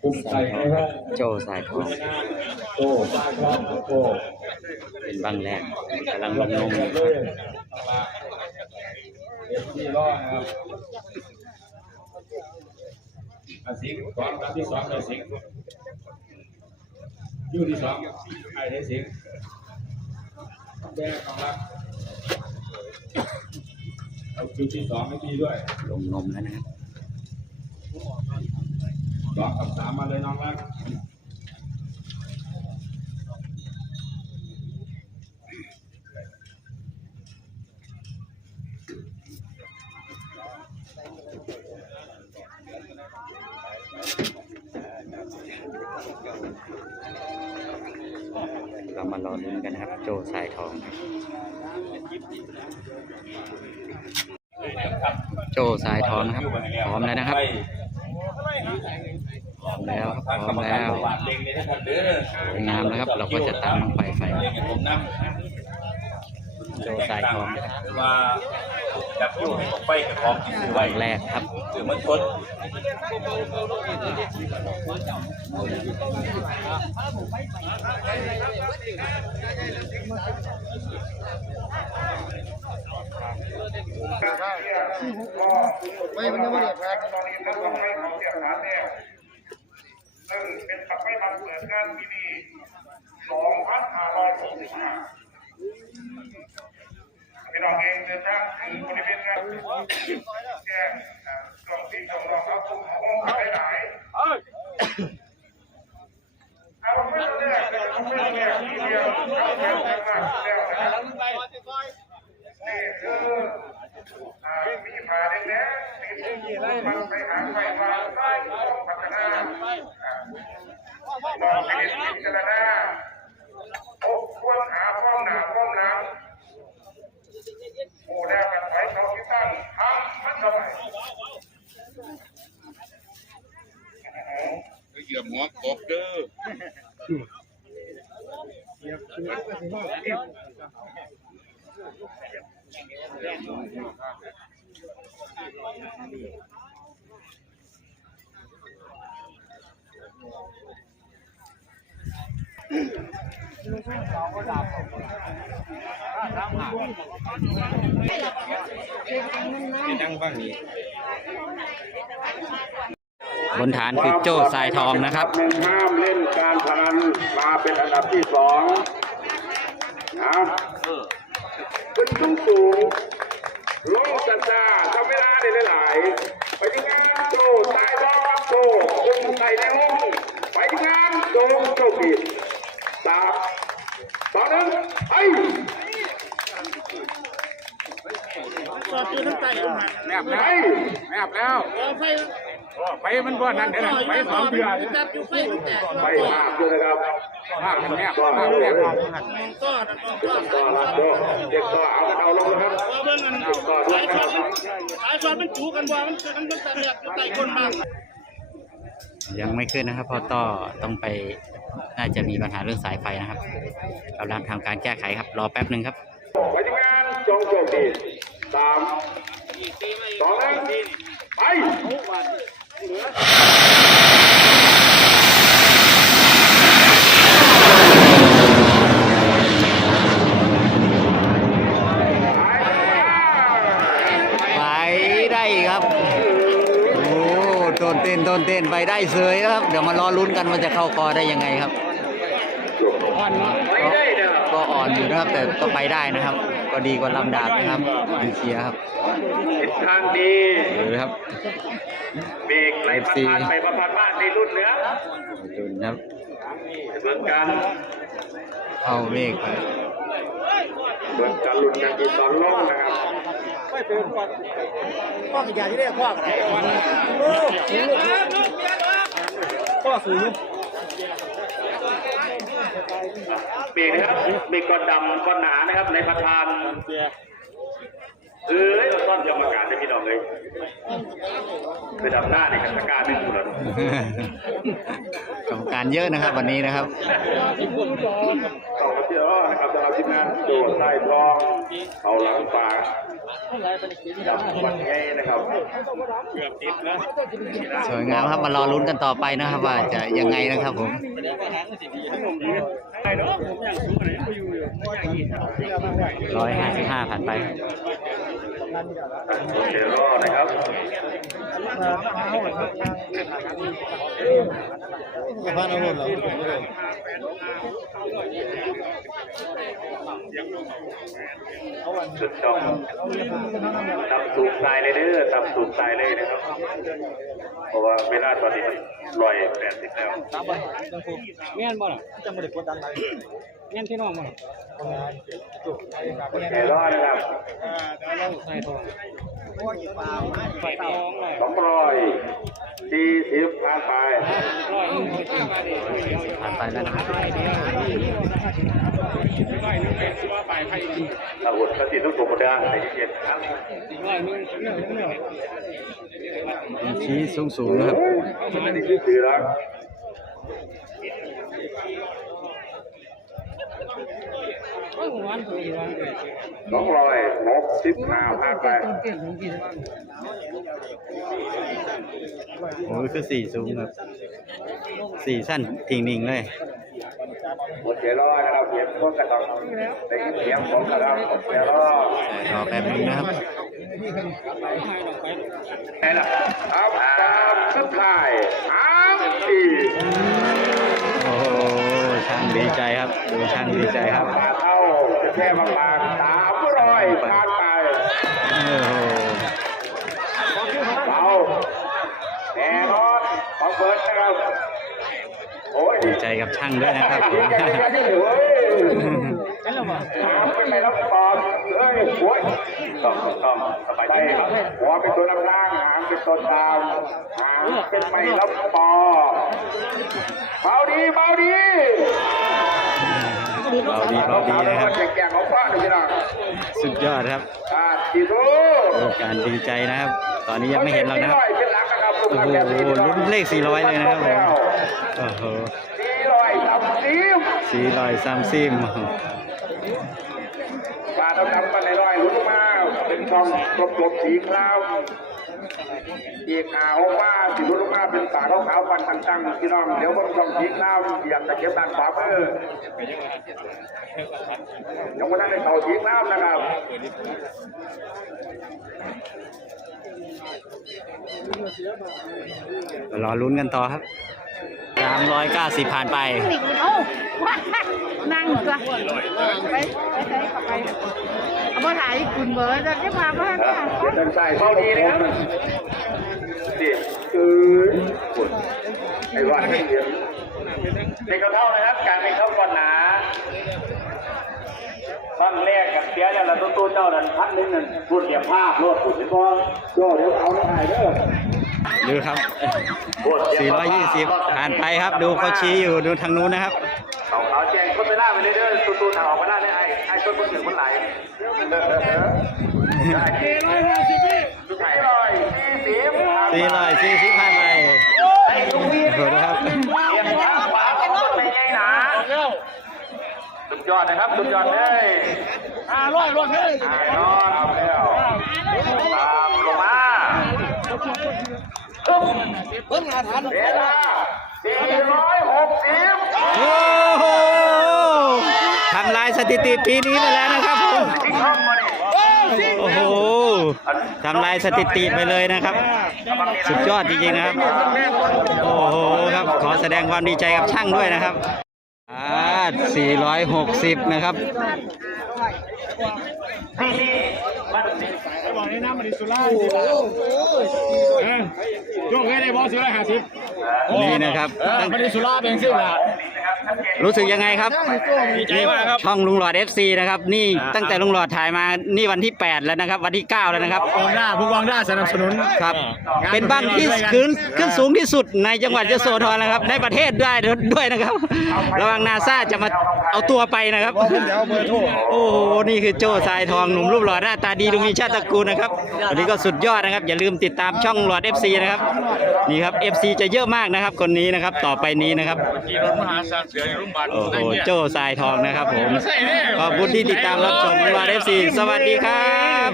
ภูมิใจให้ห้องโจสายทองโอ้สร้างห้องโอ้เป็นบังแรกกำลังลงนมอยู่เลยเอฟซีรอดครับอาสิงห์ก่อนอันที่สองเลยสิงยู่ที่สองไอ้ได้สิงแม่ของรักเอาคิวที่สองให้พี่ด้วย ลงนมแล้วนะครับ สองกับสามมาเลยน้องรักเรามารอลุ้นกันนะครับ โจสายทองโจสายทองครับ พร้อมแล้วนะครับ แล้วครับพร้อมแล้วสวยงามนะครับ เราก็จะตามลงไปไฟโจสายทองนะครับว่าจับอยู่ให้ผมไปกับของที่ซื้อไว้บังแรกครับถือมันทดไม่มันยังไม่ได้แพ้ตอนนี้มันต้องให้ของเสียหายเนี่ย เปิดงานที่นี่สองพันห้าร้อยหกสิบห้าพี่น้องเองเดินทางถึงบริเวณงานแจ้งกล่องที่กล่องรองรับผู้ขององค์การหลายๆเอาไม่ต้องเรียกเอาไม่ต้องเรียกทีเดียวเอาแค่แค่มากแล้วนะครับนี่คืออ่ามีผ่าแดงๆมีที่มันไปหาไฟมาใต้ต้องพัฒนาอ่าลองไปเห็นพิจารณาโอ้ควรหาป้อมหนาป้อมหลังโอ้แลกกันไปเขาที่ตั้งทำมันทำไม เหยียบหัวกบเด้ อบน ฐานคือโจสายทองนะครับหนึ่งห้ามเล่นการพนันมาเป็นอันดับที่สองนะขึ้นสูงสูงลงจัดจ้าทำเวลาได้หลายๆไปที่งานโชว์ใต้บอลโชว์อุ้มใส่ในห้องไปที่งานโชว์โชว์ผิดสามสองหนึ่งไปสอดอยู่ทั้งใจอยู่หันแนบแล้วแนบแล้วเอาไฟ ไปมันบ่นั่นเด้อไปสองเดือนจับอยู่ไฟแต่ไปหาบด้วยนะครับภาพมันแนบภาพแนบมองก็นะมองก็ต่อครับโดเด็กต่อเอากระเดาลงนะครับว่าเบิ่งกันสายช็อตมันสายช็อตมันจูกันว่ามันมันมันตัดเลือดอยู่ใต้ก้นบ้างยังไม่ขึ้นนะครับเพราะต่อต้องไปน่าจะมีปัญหาเรื่องสายไฟนะครับกำลังทำการแก้ไขครับ รอแป๊บหนึ่งครับไปที่งานจงโชคดีสามสองหนึ่งไป ไปได้ครับ โอ้โดนเต้นโดนเต้นไปได้เสยครับ เดี๋ยวมารอลุ้นกันว่าจะเข้ากอได้ยังไงครับ ก็อ่อนอยู่นะครับแต่ก็ไปได้นะครับ ก็ดีกว่าลำดาบนะครับมีเชียร์ครับทิศทางดีดูนะครับเบรกไหลประพานไปประพานบ้านในรุ่นเหนือดูนะครับเหมือนกันเข้าเมฆไปเหมือนกันรุ่นกันที่ตอนลงนะครับพ่อขยายที่ได้พ่อกันไหนวันพ่อสูง เบรกนะครับเบรกก้อนดำก้อนหนานะครับ ในประธานเอ้ยเราต้อนกรรมการได้พี่น้องเลยไปดำหน้าในกันตะการหนึ่งคนละกรรมการเยอะนะครับวันนี้นะครับต่อมาเจอนะครับสำหรับทีมงานโดดใต้ทองเอาหลังฝาจับวันไงนะครับสวยงามครับมารอลุ้นกันต่อไปนะครับ ว่าจะยังไงนะครับผม ร้อยห้าสิบห้าผ่านไป เดี๋ยวรอนะครับสุดช่องตับสูบทรายเลยเด้อตับสูบทรายเลยนะครับ เพราะว่าเวลาตอนนี้มันลอยแปดสิบแล้วแม่นบ่ล่ะจังบ่ได้กดดันอะไรแม่นพี่น้องบ่ล่ะเดี๋ยวรอนะครับใส่ทองไฟทองเลยสองร้อยสี่สิบผ่านไปร้อยหนึงร้อยจริงผ่านไปแล้วนะครับอาวุธสติทุกตัวดาในเย็นนะครับชี้สูงสูงๆนะครับ อันนี้คือคือแล้ว โอ้ยวันตัวอีวัน สองร้อยหกสิบห้าผ่านไปเต้นของกินโอ้ยคือสี่สูงครับสี่สั้นทิ้งนิ่งเลยหมดเดี๋ยวรอนะครับเสียงพวกกระต้องได้ยินเสียงของกระต้องเดี๋ยวรอรอแป๊บนึงนะครับไงล่ะเอาตามสุดท้ายเอาสี่โอ้โหช่างดีใจครับดูช่างดีใจครับ แค่บางๆสามร้อยผ่านไปเอาแน่นอนของเบิร์ดนะครับโอ้ยดีใจกับช่างด้วยนะครับดีใจดีใจที่เหลือเว้ยกันแล้วบ่หามเป็นไม่รับปอบเฮ้ยโอ้ยต้องต้องสบายใจครับหัวเป็นตัวนำล่างหางเป็นตัวตามหางเป็นไม่รับปอเบาดีเบาดี เบาดีเบาดีนะครับแก่ๆของป้าหนึ่งทีนะสุดยอดครับอ่าจีทูโอ้การดีใจนะครับ ตอนนี้ยังไม่เห็นหรอกนะครับเป็นหลังนะครับโอ้โหลุ้นเลข 400 เลยนะครับผมโอ้โหสี่ร้อยสามสิบสี่ร้อยสามสิบปลาดำๆกันในร้อยลุ้นมาเป็นกองกลบๆสีคราว อีกขาวว่าสีลุ้นมาเป็นปลาขาวๆฟันตั้งๆพี่น้องเดี๋ยวบนกองสีคราวอยากจะเก็บตังขวามือยังไม่ได้ในเขาสีคราวนะครับรอลุ้นกันต่อครับสามร้อยเก้าสิบผ่านไปเอ้าว่านั่งจ้ะ ไปไปไปขับไปเอามาถ่ายคุณเบิร์ดจะได้พามาเอค่ะอเดี๋ยวทางซ้ายเข้าดีนะครับนี่คือฝุ่นไอ้ว่าไม่เห็นนี่ก็เท่านะครับ การเป็นเท่าก่อนหนาบ้างแรกกับเสียเนี่ยเราตู้เจ้านั้นพันนึ่งนั่นพูดเดียภาพโลดฝุ่นไม่อโจ้เดี๋ยวเอาไม่ได้เด้อดูครับ420ผ่านไปครับ ดูเขาชี้อยู่ ดูทางนู้นนะครับ ไอ้ต้นคนถึงคนไหลได้สี่ร้อยห้าสิบสี่ร้อยสี่สิบ440ผ่านไปไอ้ตรงนี้ดูนะครับเตรียมขวาขวาของคนไม่ใหญ่หนาสุดยอดนะครับสุดยอดเลยห้าร้อยร้อยเฮ้ยอ่านอนเอาแล้วตามลงมาเพิ่นงานทันเวลาสี่ร้อยหกสิบ ทำลายสถิติปีนี้ไปแล้วนะครับผมที่ช่องมาเนี่ยโอ้โหทำลายสถิติไปเลยนะครับ สุดยอดจริงๆนะครับ โอ้โหครับขอแสดงความดีใจกับช่างด้วยนะครับอ่า460 นะครับบอกในน้ำมันดิสุราสิบเออโยกให้ได้บอสสี่ร้อยห้าสิบนี่นะครับเออมันดิสุราเป็นสิบละ รู้สึกยังไงครับดีใจมากครับ ช่องลุงหลอด FC นะครับนี่ตั้งแต่ลุงหลอดถ่ายมานี่วันที่ 8 แล้วนะครับ วันที่ 9 แล้วนะครับกองหน้าผู้กองหน้าสนับสนุนครับ เป็นบ้านที่ขึ้นขึ้นสูงที่สุดในจังหวัดยโสธรนะครับ ในประเทศได้ด้วยนะครับ ระวังนาซาจะมาเอาตัวไปนะครับโอ้โหนี่คือโจ้ทรายทองหนุ่มรูปหล่อหน้าตาดีดูมีชาติตระกูลนะครับวันนี้ก็สุดยอดนะครับ อย่าลืมติดตามช่องหลอด FC นะครับนี่ครับ FC จะเยอะมากนะครับ คนนี้นะครับต่อไปนี้นะครับขี่รถมหาศักดิ์สือในโรงพยาบาลโอ้โหโจ้ทรายทองนะครับผมใส่เนี่ยขอบคุณที่ติดตามรับชมวาเอฟซีสวัสดีครับ